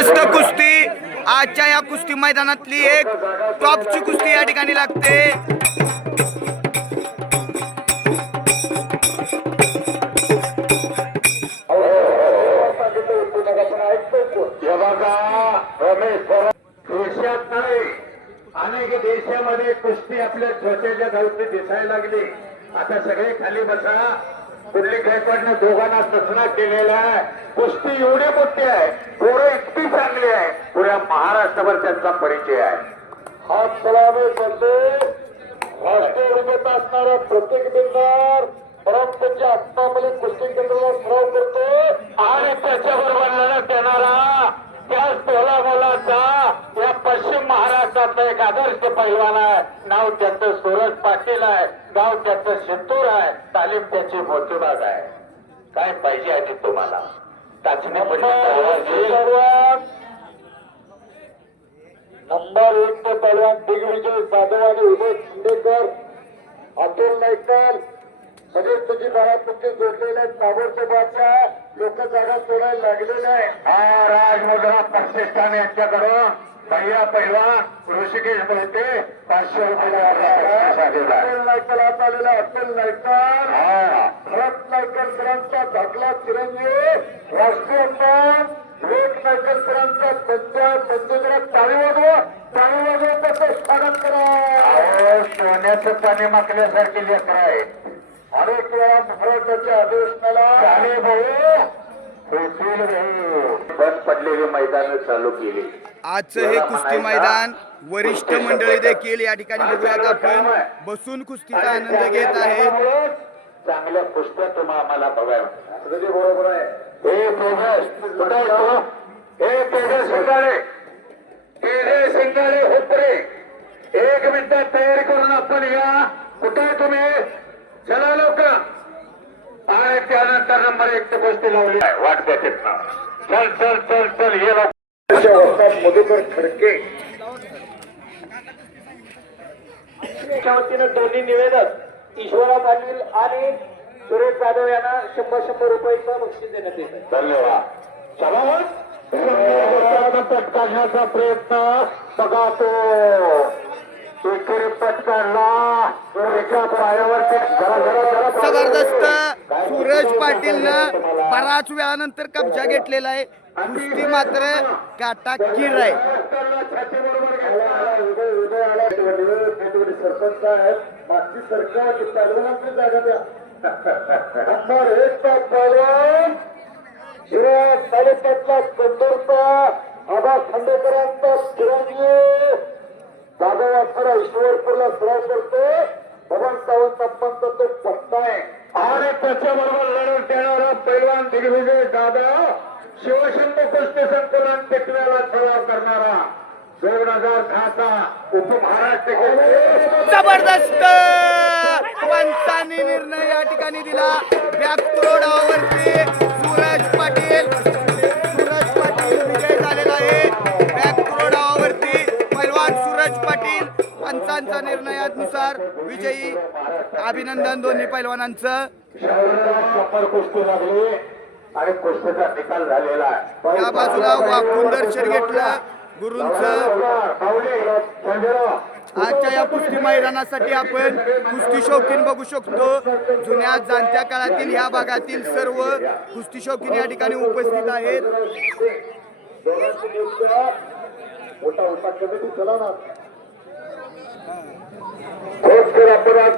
जबरदस्त कुस्ती आजच्या या कुस्ती मैदानातली एक टॉपची कुस्ती या ठिकाणी लागते। अनेक देशामध्ये कुस्ती आपल्या छोट्याच्या गावची दिसायला लागली। आता सगळे खाली बसा। कुठली गायकवाडनं दोघांना सूचना केलेल्या आहे। कुस्ती एवढी मोठी आहे, पोरं इतकी चांगली आहे, पुऱ्या महाराष्ट्रावर त्यांचा परिचय आहे। हात सलामी करते राष्ट्रीय विजेता असणारा प्रत्येक बिंदार परमपूज्य आत्मामध्ये कुस्ती केंद्राला सराव करतो आणि त्याच्याबरोबर लढत देणारा त्याच टोला मोलाचा या पश्चिम महाराष्ट्रातला एक आदर्श पैलवान आहे। नाव त्याचं सूरज पाटील आहे, गाव त्याचं शिंतूर आहे, तालीम त्याची मोतीबाग आहे। काय पाहिजे आहे तुम्हाला? चाचणी नंबर 1 ते पैलवान दिग्विजय जाधव आणि उदय खिंडेकर, अतुल नाईकर सगळे तुझी बाळापुरते जोडलेले ताबडतोबाच्या लोक जागा सोडायला लागलेले आहे। हा राजमुद्रा पाकिस्तान यांच्याकडून भैया पैलवान ऋषिकेश बोलते 500 रुपये नायकर हात आलेला अतुल नायकर, भरत नायकर सरांचा धाकला चिरंजीव राष्ट्रीय विवेक नायकर सरांचा पंचायत टाळी वाजवा त्याचं स्वागत करा। सोन्याचं पाणी माकल्यासारखी लेकर आहे। अनेक वेळा महाराष्ट्राच्या अधिवेशनाला झाले भाऊ बंद पडलेली मैदान चालू केली। आजचं हे कुस्ती मैदान वरिष्ठ मंडळी देखील या ठिकाणी बघूयात आपण बसून कुस्तीचा आनंद घेत आहे। चांगल्या कुस्त्या तुम्ही आम्हाला बघायला बरोबर आहे। हे शिंगाडे होपरे 1 मिनिटात तयारी करून आपण या। कुठे तुम्ही चला लोक आणि त्यानंतर नंबर 1 ची गोष्टी लावली आहे। वाट द्या तिथं चल चल चल चल हे लोक मधुकर खडके वतीनं दोन्ही निवेदक ईश्वरा पाटील आणि सुरेश जाधव यांना 100 रुपयाचं बक्षीस देण्यात येत आहे। धन्यवाद। चला पटकावण्याचा प्रयत्न बघा तो पटकावला पायावरती जबरदस्त सूरज पाटीलनं बराच वेळानंतर कब्जा घेतलेला आहे। कुस्ती मात्र काटाकीर आहे। सरपंच आहेत मागची सरकार पैलवानांची जागा द्या। नंबर 1 चा पैलवान शिराज तालुक्यातला कंदूरचा आबा खांडेकरांचा चिरंजीव जाधव अठरा ईश्वरपूरला सराव करतो। भवन सावंत अप्पांचा तो पत्ता आहे आणि त्याच्याबरोबर लढत देणारा पैलवान दिग्विजय जाधव शिवशंभू कुस्ती संकुलन टिकव्याला सराव करणारा 2010चा उपमहाराष्ट्र जबरदस्त पंचांनी निर्णय या ठिकाणी दिला। बॅकरोडावरती सूरज पाटील विजय झालेला आहे। बॅकरोडावरती पैलवान सूरज पाटील पंचांच्या निर्णयानुसार विजयी। अभिनंदन दोन्ही पैलवानांचं। कुस्ती लागली आणि कुस्तीचा निकाल झालेला आहे। या बाजूला वाकून दर्शन घेतलं गुरूंचं। आजच्या या कुस्ती मैदानासाठी आपण कुस्ती शौकीन बघू शकतो। जुन्या जाणत्या काळातील या भागातील सर्व कुस्ती शौकीन या ठिकाणी उपस्थित आहेत। आपण आज